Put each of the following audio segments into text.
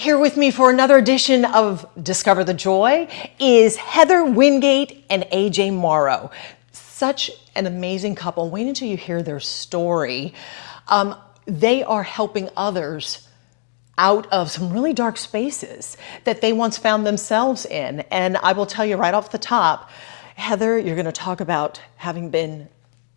Here with me for another edition of Discover the Joy is Heather Wingate and AJ Morrow. Such an amazing couple. Wait until you hear their story. They are helping others out of some really dark spaces that they once found themselves in. And I will tell you right off the top, Heather, you're going to talk about having been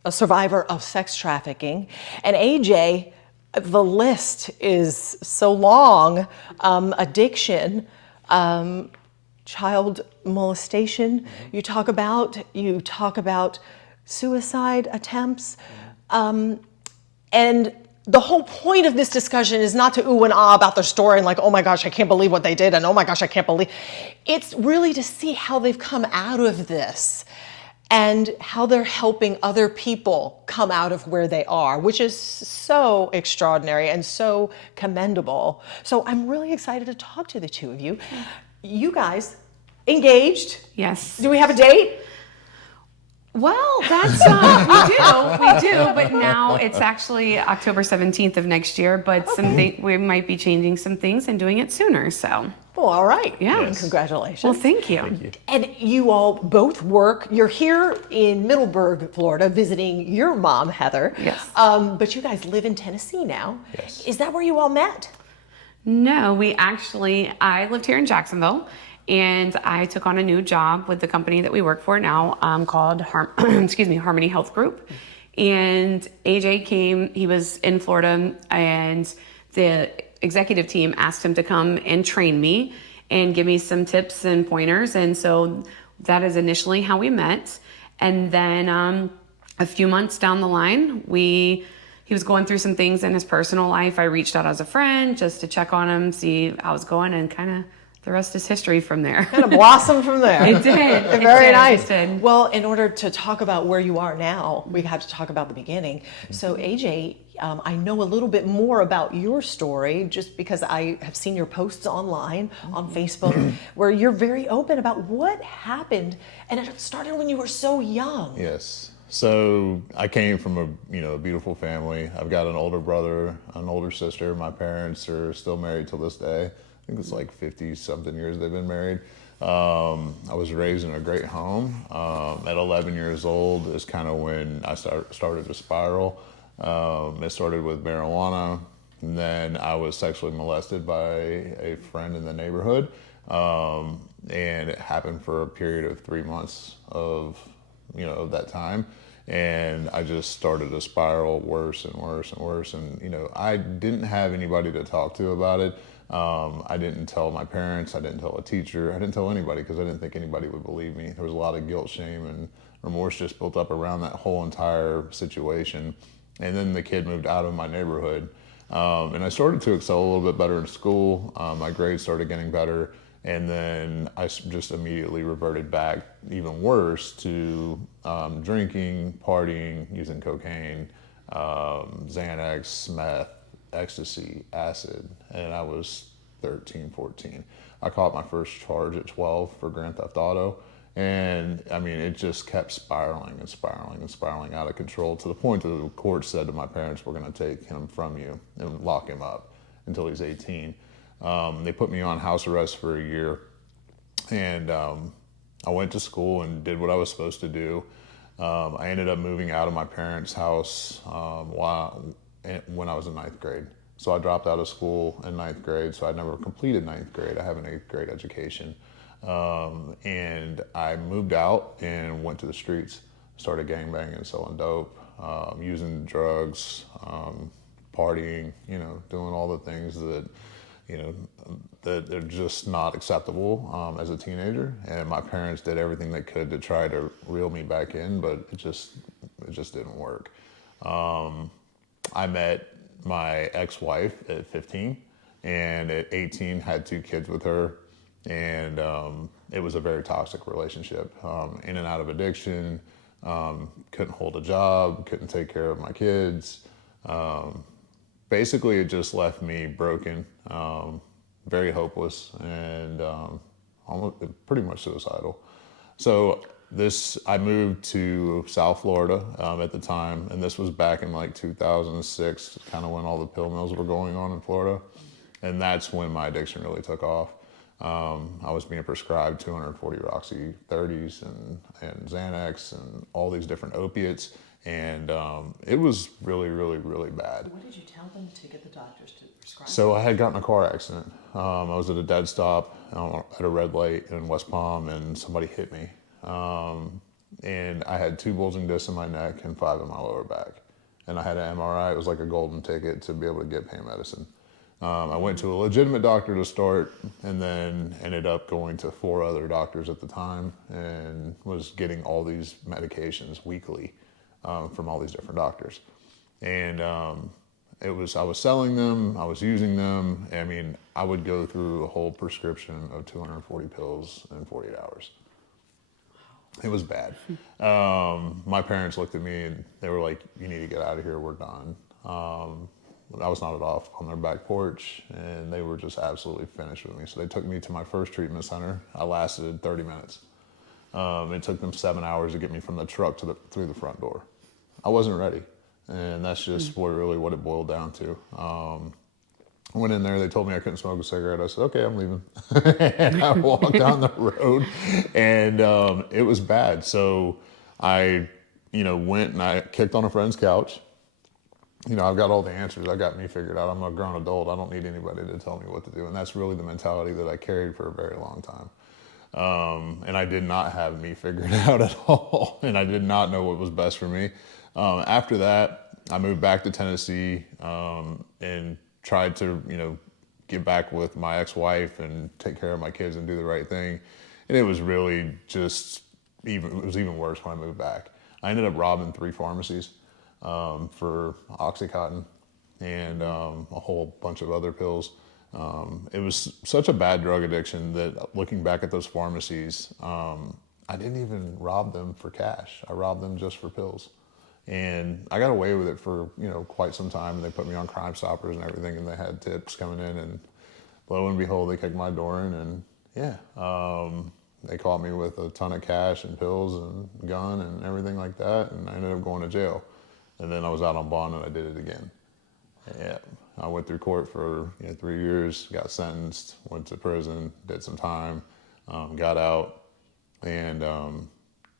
a survivor of sex trafficking. And AJ, the list is so long. Addiction, child molestation. You talk about suicide attempts. And the whole point of this discussion is not to ooh and ah about their story and like, oh my gosh, I can't believe what they did, and oh my gosh, I can't believe. It's really to see how they've come out of this and how they're helping other people come out of where they are, which is so extraordinary and so commendable. So I'm really excited to talk to the two of you. You guys, engaged? Yes. Do we have a date? Well, that's, we do, but now it's actually October 17th of next year, but we might be changing some things and doing it sooner, so. Well, all right. Yeah. Yes. Congratulations. Well, thank you. Thank you. And you all both work. You're here in Middleburg, Florida, visiting your mom, Heather. Yes. But you guys live in Tennessee now. Yes. Is that where you all met? No, I lived here in Jacksonville, and I took on a new job with the company that we work for now, called Harmony Health Group. And AJ came, he was in Florida, and the executive team asked him to come and train me and give me some tips and pointers. And so that is initially how we met. And then a few months down the line, he was going through some things in his personal life. I reached out as a friend just to check on him, see how it's going, and kind of the rest is history from there. Kind of blossomed from there. It did. Very nice. It did. Well, in order to talk about where you are now, we have to talk about the beginning. So AJ, I know a little bit more about your story just because I have seen your posts online on Facebook where you're very open about what happened, and it started when you were so young. Yes. So I came from a beautiful family. I've got an older brother, an older sister. My parents are still married till this day. I think it's like 50 something years they've been married. I was raised in a great home. At 11 years old is kind of when I started to spiral. It started with marijuana, and then I was sexually molested by a friend in the neighborhood. And it happened for a period of 3 months of that time. And I just started to spiral worse and worse and worse. And, I didn't have anybody to talk to about it. I didn't tell my parents, I didn't tell a teacher, I didn't tell anybody because I didn't think anybody would believe me. There was a lot of guilt, shame, and remorse just built up around that whole entire situation. And then the kid moved out of my neighborhood. And I started to excel a little bit better in school. My grades started getting better. And then I just immediately reverted back even worse to drinking, partying, using cocaine, Xanax, meth, ecstasy, acid, and I was 13, 14. I caught my first charge at 12 for Grand Theft Auto, and it just kept spiraling and spiraling and spiraling out of control to the point that the court said to my parents, we're going to take him from you and lock him up until he's 18. They put me on house arrest for a year, and I went to school and did what I was supposed to do. I ended up moving out of my parents' house when I was in 9th grade. So I dropped out of school in 9th grade, so I never completed 9th grade. I have an 8th grade education. And I moved out and went to the streets, started gangbanging, selling dope, using drugs, partying, doing all the things that, that are just not acceptable as a teenager. And my parents did everything they could to try to reel me back in, but it just didn't work. I met my ex-wife at 15, and at 18 had 2 kids with her, and it was a very toxic relationship. In and out of addiction, couldn't hold a job, couldn't take care of my kids. Basically, it just left me broken, very hopeless, and almost pretty much suicidal. So I moved to South Florida at the time, and this was back in like 2006, kind of when all the pill mills were going on in Florida. And that's when my addiction really took off. I was being prescribed 240 Roxy 30s and Xanax and all these different opiates. And it was really, really, really bad. What did you tell them to get the doctors to prescribe? So I had gotten in a car accident. I was at a dead stop at a red light in West Palm, and somebody hit me. And I had 2 bulging discs in my neck and 5 in my lower back. And I had an MRI. It was like a golden ticket to be able to get pain medicine. I went to a legitimate doctor to start, and then ended up going to 4 other doctors at the time, and was getting all these medications weekly from all these different doctors. And I was selling them, I was using them. I mean, I would go through a whole prescription of 240 pills in 48 hours. It was bad. My parents looked at me and they were like, "You need to get out of here, we're done." I was nodded off on their back porch, and they were just absolutely finished with me. So they took me to my first treatment center. I lasted 30 minutes. It took them 7 hours to get me from the truck through the front door. I wasn't ready, and that's just what it boiled down to. I went in there, they told me I couldn't smoke a cigarette. I said, "Okay, I'm leaving." And I walked down the road, and it was bad. So I, went and I kicked on a friend's couch. I've got all the answers. I got me figured out. I'm a grown adult. I don't need anybody to tell me what to do. And that's really the mentality that I carried for a very long time. And I did not have me figured out at all. And I did not know what was best for me. After that, I moved back to Tennessee and tried to, get back with my ex-wife and take care of my kids and do the right thing. And it was really it was even worse when I moved back. I ended up robbing 3 pharmacies. For Oxycontin and a whole bunch of other pills. It was such a bad drug addiction that looking back at those pharmacies, I didn't even rob them for cash. I robbed them just for pills. And I got away with it for, quite some time. And they put me on Crime Stoppers and everything, and they had tips coming in, and lo and behold, they kicked my door in, and they caught me with a ton of cash and pills and gun and everything like that, and I ended up going to jail. And then I was out on bond and I did it again. Yeah, I went through court for 3 years, got sentenced, went to prison, did some time, got out, and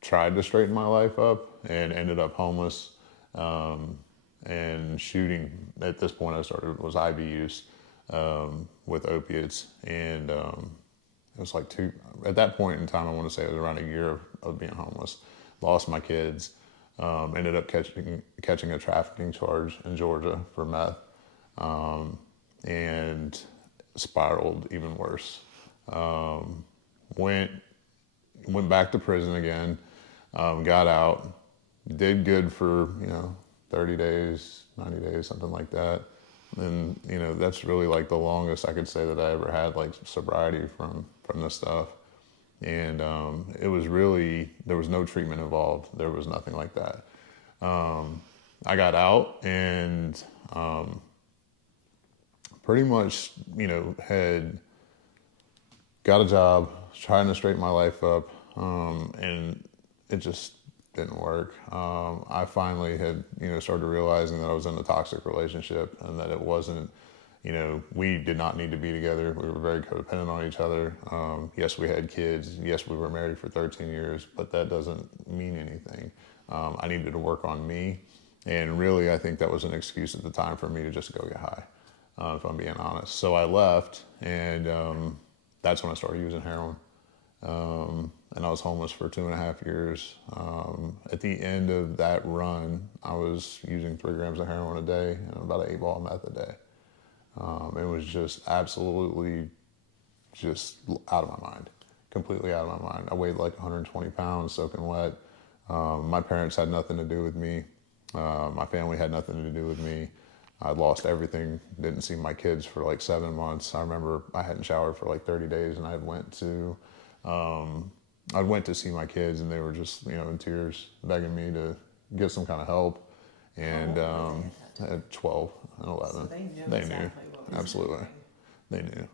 tried to straighten my life up, and ended up homeless and shooting. At this point, was IV use with opiates, and it was like at that point in time, I want to say it was around a year of being homeless. Lost my kids. Ended up catching a trafficking charge in Georgia for meth, and spiraled even worse. Went back to prison again, got out, did good for 30 days, 90 days, something like that. And that's really like the longest I could say that I ever had like sobriety from this stuff. And it was really, there was no treatment involved. There was nothing like that. I got out and pretty much, had got a job, trying to straighten my life up, and it just didn't work. I finally had, started realizing that I was in a toxic relationship, and that it wasn't, we did not need to be together. We were very codependent on each other. Yes, we had kids. Yes, we were married for 13 years, but that doesn't mean anything. I needed to work on me. And really, I think that was an excuse at the time for me to just go get high, if I'm being honest. So I left, and that's when I started using heroin. And I was homeless for 2.5 years. At the end of that run, I was using 3 grams of heroin a day and about an 8-ball of meth a day. It was just absolutely just out of my mind, completely out of my mind. I weighed like 120 pounds, soaking wet. My parents had nothing to do with me. My family had nothing to do with me. I lost everything, didn't see my kids for like 7 months. I remember I hadn't showered for like 30 days, and I went to see my kids, and they were just, in tears, begging me to get some kind of help. And at 12 and 11. So they exactly knew. what was Absolutely. happening. They knew.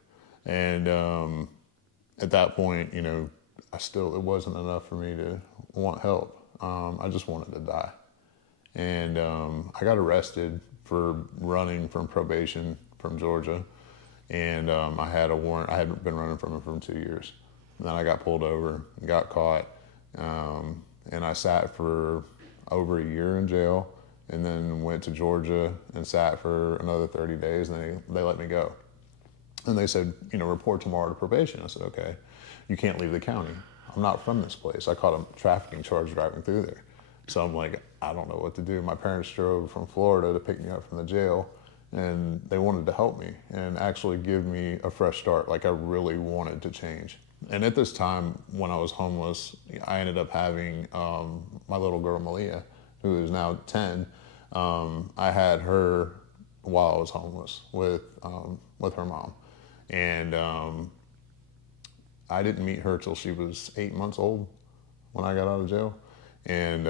And at that point, it wasn't enough for me to want help. I just wanted to die. And I got arrested for running from probation from Georgia. and I had a warrant. I had been running from him for 2 years. And then I got pulled over, got caught, and I sat for over a year in jail, and then went to Georgia and sat for another 30 days, and they let me go. And they said, report tomorrow to probation. I said, okay. You can't leave the county. I'm not from this place. I caught a trafficking charge driving through there. So I'm like, I don't know what to do. My parents drove from Florida to pick me up from the jail, and they wanted to help me and actually give me a fresh start. Like, I really wanted to change. And at this time, when I was homeless, I ended up having my little girl, Malia, who is now 10. I had her while I was homeless with her mom. And I didn't meet her till she was 8 months old when I got out of jail. And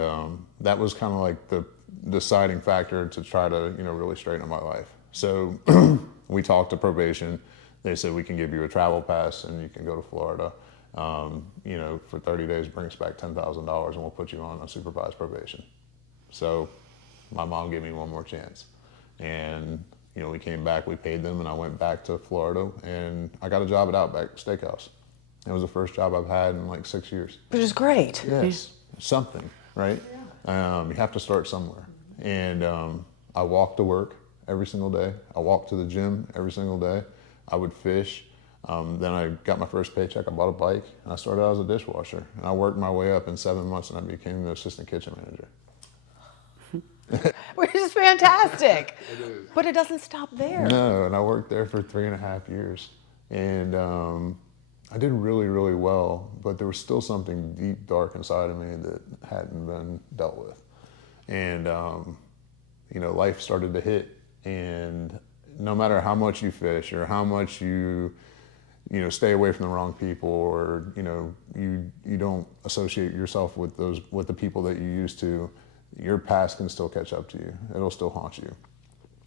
that was kind of like the deciding factor to try to, really straighten up my life. So we talked to probation. They said, we can give you a travel pass and you can go to Florida, for 30 days, bring us back $10,000 and we'll put you on a supervised probation. So my mom gave me one more chance. And, we came back, we paid them, and I went back to Florida, and I got a job at Outback Steakhouse. It was the first job I've had in like 6 years. Which is great. Yes, something, right? Yeah. You have to start somewhere. And I walked to work every single day. I walked to the gym every single day. I would fish. Then I got my first paycheck. I bought a bike, and I started out as a dishwasher. And I worked my way up in 7 months, and I became the assistant kitchen manager. Which is fantastic. It is. But it doesn't stop there. No, and I worked there for 3.5 years. And I did really, really well, but there was still something deep, dark inside of me that hadn't been dealt with. And, life started to hit. And no matter how much you fish or how much you stay away from the wrong people, or, you don't associate yourself with the people that you used to, your past can still catch up to you. It'll still haunt you.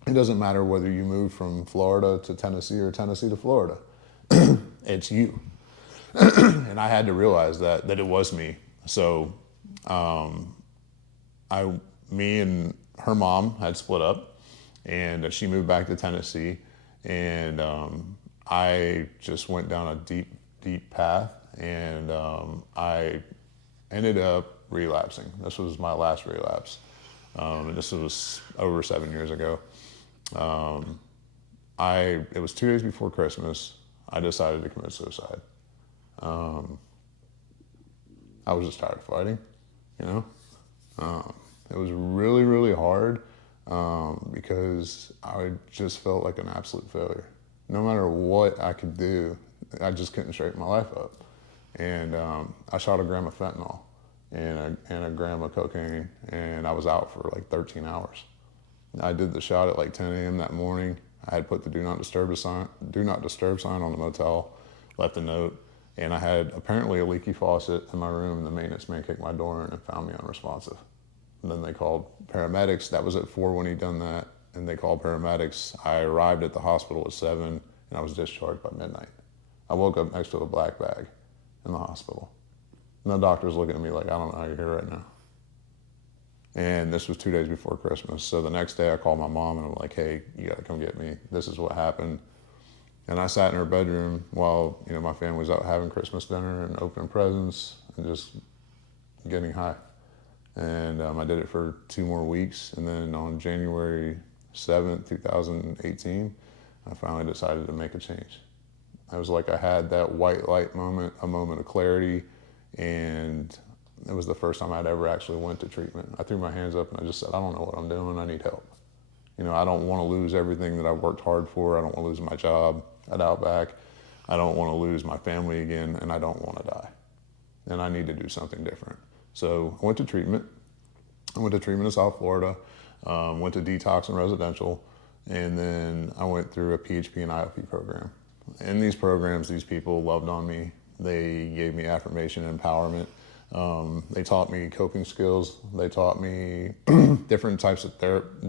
It doesn't matter whether you move from Florida to Tennessee or Tennessee to Florida. It's you. And I had to realize that it was me. So me and her mom had split up, and she moved back to Tennessee, and I just went down a deep, deep path, and I ended up relapsing. This was my last relapse, and this was over 7 years ago. It was 2 days before Christmas. I decided to commit suicide. I was just tired of fighting, It was really, really hard because I just felt like an absolute failure. No matter what I could do, I just couldn't straighten my life up. And I shot a gram of fentanyl and a gram of cocaine, and I was out for like 13 hours. I did the shot at like 10 a.m. that morning. I had put the do not disturb sign on the motel, left a note, and I had apparently a leaky faucet in my room, and the maintenance man kicked my door in and found me unresponsive. And then they called paramedics. That was at 4 when he'd done that, and they called paramedics. I arrived at the hospital at 7, and I was discharged by midnight. I woke up next to a black bag in the hospital. And the doctor's looking at me like, I don't know how you're here right now. And this was 2 days before Christmas. So the next day I called my mom and I'm like, hey, you gotta come get me. This is what happened. And I sat in her bedroom while, my family was out having Christmas dinner and opening presents and just getting high. And I did it for 2 more weeks. And then on January 7th, 2018, I finally decided to make a change. It was like I had that white light moment, a moment of clarity, and it was the first time I'd ever actually went to treatment. I threw my hands up and I just said, I don't know what I'm doing, I need help. I don't want to lose everything that I've worked hard for. I don't want to lose my job at Outback. I don't want to lose my family again, and I don't want to die. And I need to do something different. So I went to treatment. I went to treatment in South Florida, went to detox and residential, and then I went through a PHP and IOP program. In these programs, these people loved on me. They gave me affirmation and empowerment. They taught me coping skills. They taught me different types of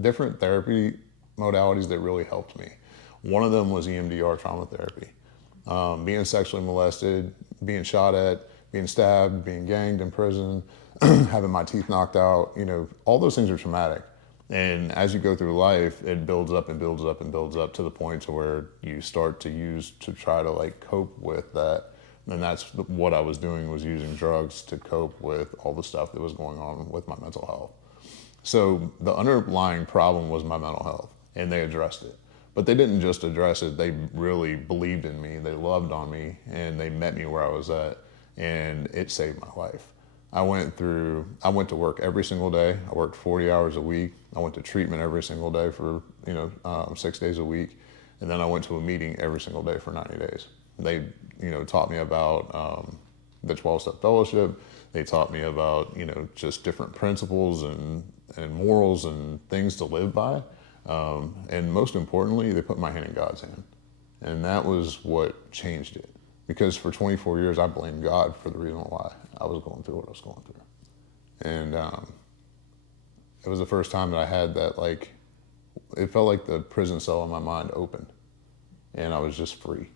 different therapy modalities that really helped me. One of them was EMDR trauma therapy. Being sexually molested, being shot at, being stabbed, being ganged in prison, having my teeth knocked out, all those things are traumatic. And as you go through life, it builds up and builds up and builds up to the point to where you start to use to try to like cope with that. And that's what I was doing, was using drugs to cope with all the stuff that was going on with my mental health. So the underlying problem was my mental health, and they addressed it. But they didn't just address it, they really believed in me, they loved on me, and they met me where I was at, and it saved my life. I went to work every single day. I worked 40 hours a week. I went to treatment every single day for 6 days a week. And then I went to a meeting every single day for 90 days. They taught me about the 12-step fellowship. They taught me about just different principles and morals and things to live by. And most importantly, they put my hand in God's hand. And that was what changed it. Because for 24 years, I blamed God for the reason why I was going through what I was going through. And it was the first time that I had that, like, it felt like the prison cell in my mind opened. And I was just free.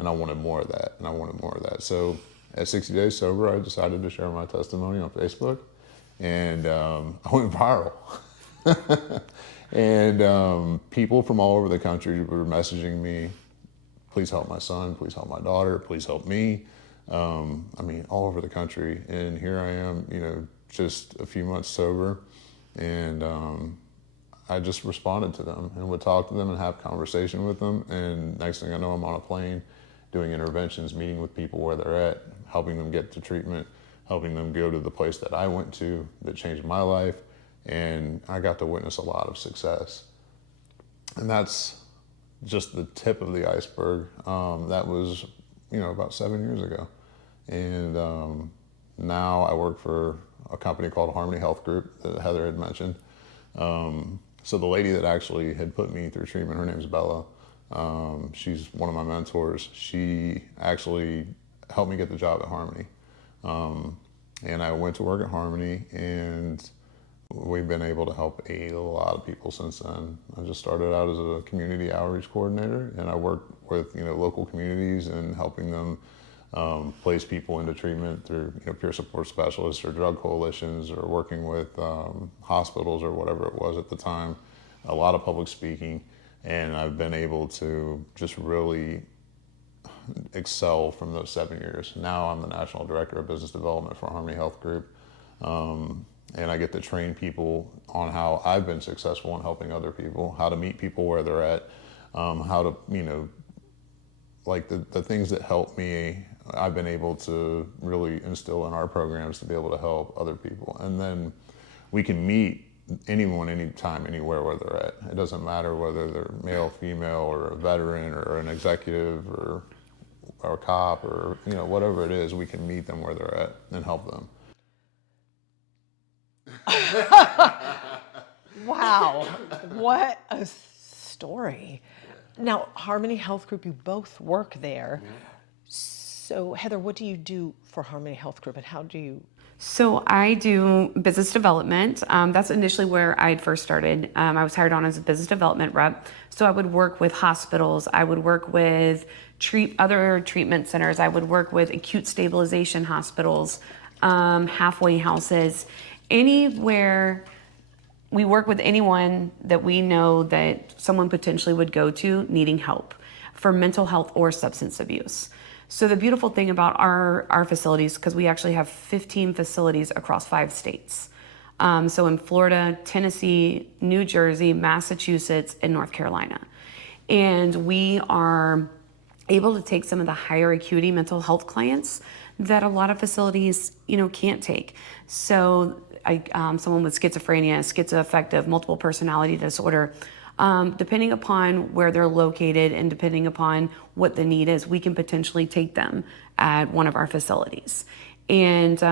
And I wanted more of that, and I wanted more of that. So at 60 days sober, I decided to share my testimony on Facebook. And I went viral. And people from all over the country were messaging me, please help my son, please help my daughter, please help me. All over the country. And here I am, just a few months sober. And I just responded to them and would talk to them and have conversation with them. And next thing I know, I'm on a plane doing interventions, meeting with people where they're at, helping them get to treatment, helping them go to the place that I went to that changed my life. And I got to witness a lot of success. And that's just the tip of the iceberg. That was, about 7 years ago. And now I work for a company called Harmony Health Group that Heather had mentioned. So the lady that actually had put me through treatment, her name's Bella. She's one of my mentors. She actually helped me get the job at Harmony. And I went to work at Harmony, and we've been able to help a lot of people since then. I just started out as a community outreach coordinator, and I worked with local communities and helping them place people into treatment through peer support specialists or drug coalitions, or working with hospitals or whatever it was at the time. A lot of public speaking, and I've been able to just really excel from those 7 years. Now I'm the National Director of Business Development for Harmony Health Group. And I get to train people on how I've been successful in helping other people, how to meet people where they're at, how to, like the things that help me, I've been able to really instill in our programs to be able to help other people. And then we can meet anyone, anytime, anywhere where they're at. It doesn't matter whether they're male, female, or a veteran, or an executive, or a cop, or whatever it is, we can meet them where they're at and help them. Wow, what a story. Now, Harmony Health Group, you both work there. Yeah. So Heather, what do you do for Harmony Health Group, and how do you? So I do business development. That's initially where I first started. I was hired on as a business development rep. So I would work with hospitals. I would work with other treatment centers. I would work with acute stabilization hospitals, halfway houses, anywhere. We work with anyone that we know that someone potentially would go to needing help for mental health or substance abuse. So the beautiful thing about our facilities, because we actually have 15 facilities across 5 states. So in Florida, Tennessee, New Jersey, Massachusetts, and North Carolina. And we are able to take some of the higher acuity mental health clients that a lot of facilities, can't take. So someone with schizophrenia, schizoaffective, multiple personality disorder, depending upon where they're located and depending upon what the need is, we can potentially take them at one of our facilities. And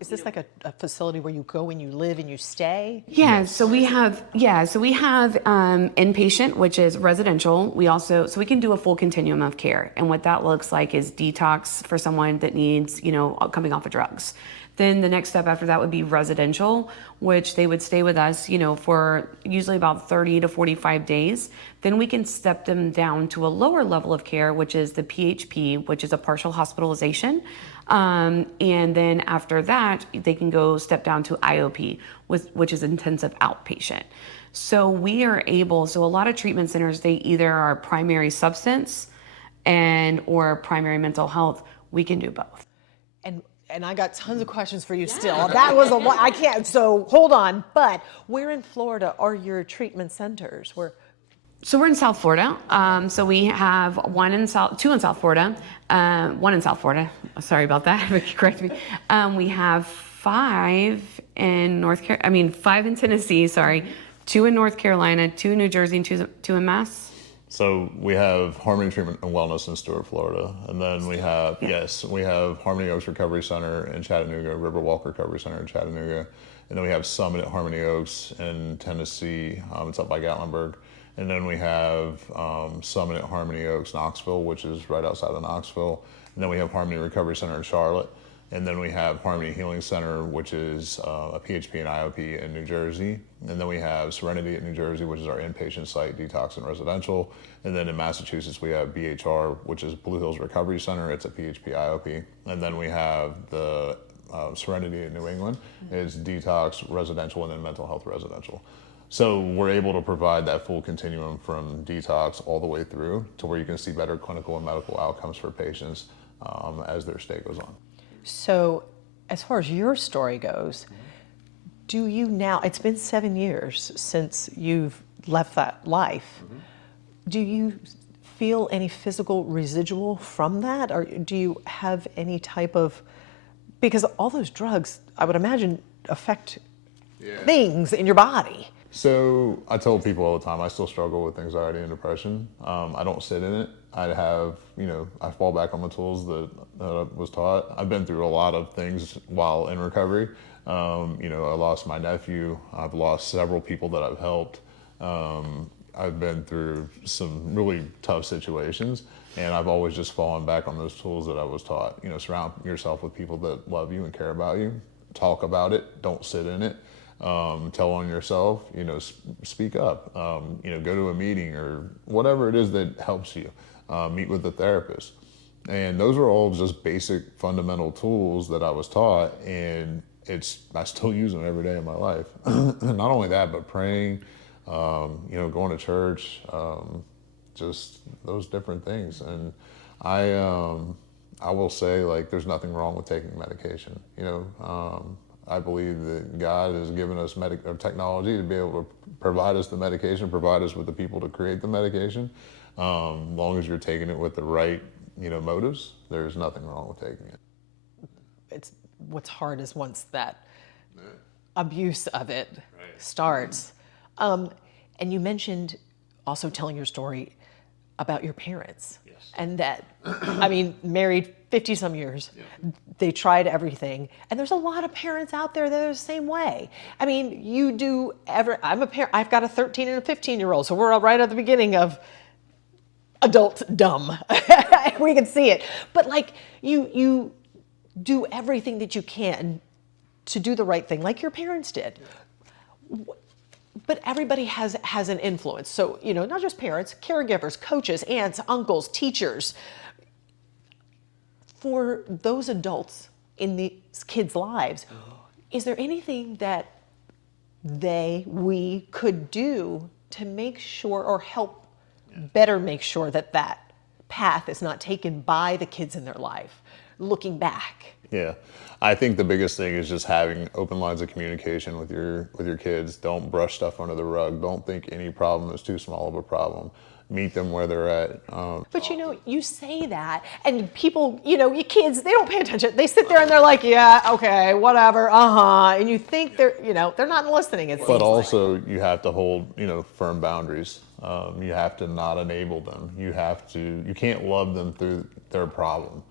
is this like a facility where you go and you live and you stay? Yeah, so we have inpatient, which is residential. So we can do a full continuum of care. And what that looks like is detox for someone that needs, coming off of drugs. Then the next step after that would be residential, which they would stay with us, for usually about 30 to 45 days. Then we can step them down to a lower level of care, which is the PHP, which is a partial hospitalization. And then after that, they can go step down to IOP, which is intensive outpatient. So so a lot of treatment centers, they either are primary substance or primary mental health. We can do both. And I got tons of questions for you still. That was I can't, so hold on. But where in Florida are your treatment centers? So we're in South Florida. So we have two in South Florida, one in South Florida. Sorry about that. Correct me. We have five in Tennessee. Sorry, 2 in North Carolina, 2 in New Jersey, and 2 in Mass. So we have Harmony Treatment and Wellness in Stuart, Florida. And then we have Harmony Oaks Recovery Center in Chattanooga, Riverwalk Recovery Center in Chattanooga. And then we have Summit at Harmony Oaks in Tennessee. It's up by Gatlinburg. And then we have Summit at Harmony Oaks, Knoxville, which is right outside of Knoxville. And then we have Harmony Recovery Center in Charlotte. And then we have Harmony Healing Center, which is a PHP and IOP in New Jersey. And then we have Serenity in New Jersey, which is our inpatient site, detox and residential. And then in Massachusetts, we have BHR, which is Blue Hills Recovery Center. It's a PHP IOP. And then we have the Serenity in New England. It's detox, residential, and then mental health residential. So we're able to provide that full continuum from detox all the way through to where you can see better clinical and medical outcomes for patients as their stay goes on. So as far as your story goes, do you now, it's been 7 years since you've left that life. Do you feel any physical residual from that? Or do you have any type of, because all those drugs, I would imagine, affect things in your body. So I tell people all the time, I still struggle with anxiety and depression. I don't sit in it. I fall back on the tools that I was taught. I've been through a lot of things while in recovery. I lost my nephew. I've lost several people that I've helped. I've been through some really tough situations, and I've always just fallen back on those tools that I was taught. Surround yourself with people that love you and care about you. Talk about it. Don't sit in it. Tell on yourself, speak up, go to a meeting or whatever it is that helps you, meet with a therapist. And those are all just basic fundamental tools that I was taught, and I still use them every day of my life. Not only that, but praying, going to church, just those different things. And I will say, there's nothing wrong with taking medication, I believe that God has given us technology to be able to provide us the medication, provide us with the people to create the medication. As long as you're taking it with the right, motives, there's nothing wrong with taking it. What's hard is once that abuse of it starts. And you mentioned also telling your story about your parents. Yes. And that, married 50 some years. Yeah. They tried everything. And there's a lot of parents out there that are the same way. I'm a parent, I've got a 13 and a 15-year-old, so we're right at the beginning of adult dumb. We can see it. But you do everything that you can to do the right thing, like your parents did. But everybody has an influence. So, not just parents, caregivers, coaches, aunts, uncles, teachers. For those adults in these kids' lives, is there anything that we could do to make sure or help better make sure that path is not taken by the kids in their life, looking back? Yeah, I think the biggest thing is just having open lines of communication with your kids. Don't brush stuff under the rug. Don't think any problem is too small of a problem. Meet them where they're at. But you say that, and people, your kids, they don't pay attention. They sit there and they're like, yeah, okay, whatever, and you think they're not listening. But also, you have to hold, firm boundaries. You have to not enable them. You can't love them through their problem.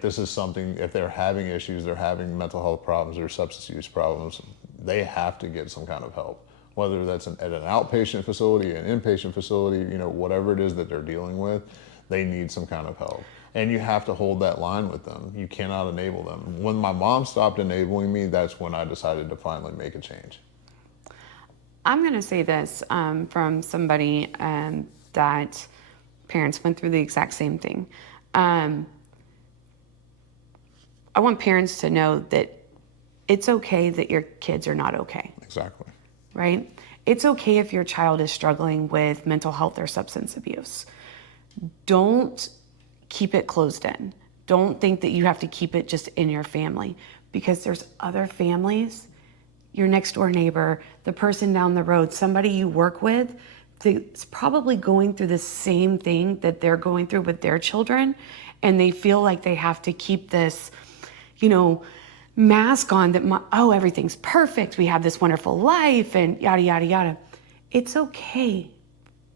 This is something, if they're having issues, they're having mental health problems or substance use problems, they have to get some kind of help. Whether that's at an outpatient facility, an inpatient facility, whatever it is that they're dealing with, they need some kind of help. And you have to hold that line with them. You cannot enable them. When my mom stopped enabling me, that's when I decided to finally make a change. I'm going to say this from somebody that parents went through the exact same thing. I want parents to know that it's okay that your kids are not okay. Exactly. Right? It's okay if your child is struggling with mental health or substance abuse. Don't keep it closed in. Don't think that you have to keep it just in your family, because there's other families, your next door neighbor, the person down the road, somebody you work with that's probably going through the same thing that they're going through with their children, and they feel like they have to keep this, mask on that, everything's perfect, we have this wonderful life, and yada, yada, yada. It's okay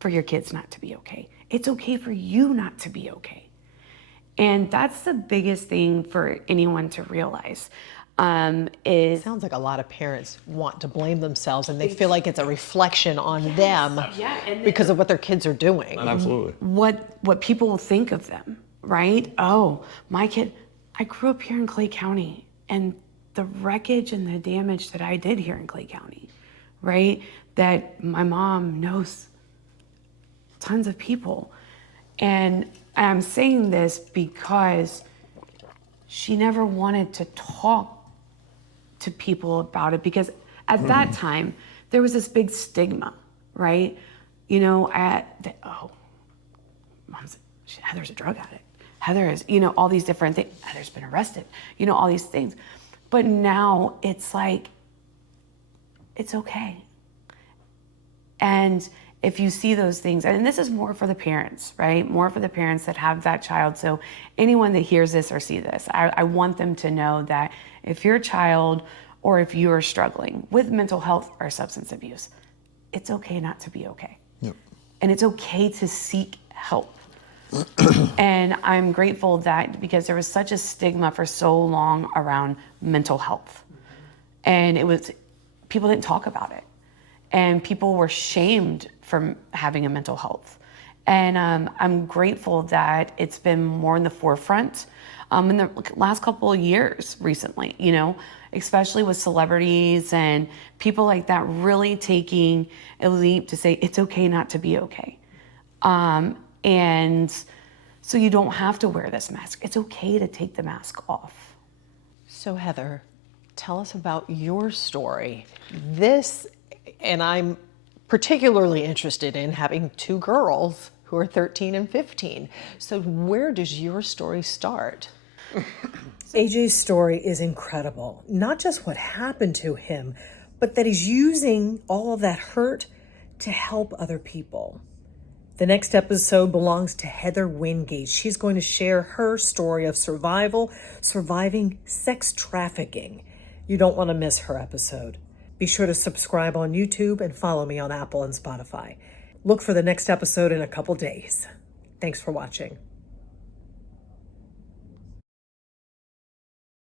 for your kids not to be okay. It's okay for you not to be okay. And that's the biggest thing for anyone to realize. It sounds like a lot of parents want to blame themselves, and they feel like it's a reflection on them because of what their kids are doing. Absolutely. What people will think of them, right? Oh, my kid, I grew up here in Clay County, and the wreckage and the damage that I did here in Clay County, right? That my mom knows tons of people. And I'm saying this because she never wanted to talk to people about it, because at that time there was this big stigma, right? Heather's a drug addict. Heather is, all these different things. Heather's been arrested, all these things. But now it's like, it's okay. And if you see those things, and this is more for the parents, right? More for the parents that have that child. So anyone that hears this or see this, I want them to know that if your child or if you are struggling with mental health or substance abuse, it's okay not to be okay. Yep. And it's okay to seek help. And I'm grateful that, because there was such a stigma for so long around mental health. And people didn't talk about it. And people were shamed from having a mental health. And I'm grateful that it's been more in the forefront in the last couple of years recently, especially with celebrities and people like that really taking a leap to say it's okay not to be okay. And so you don't have to wear this mask. It's okay to take the mask off. So Heather, tell us about your story. And I'm particularly interested in having two girls who are 13 and 15. So where does your story start? AJ's story is incredible. Not just what happened to him, but that he's using all of that hurt to help other people. The next episode belongs to Heather Wingate. She's going to share her story of surviving sex trafficking. You don't want to miss her episode. Be sure to subscribe on YouTube and follow me on Apple and Spotify. Look for the next episode in a couple days. Thanks for watching.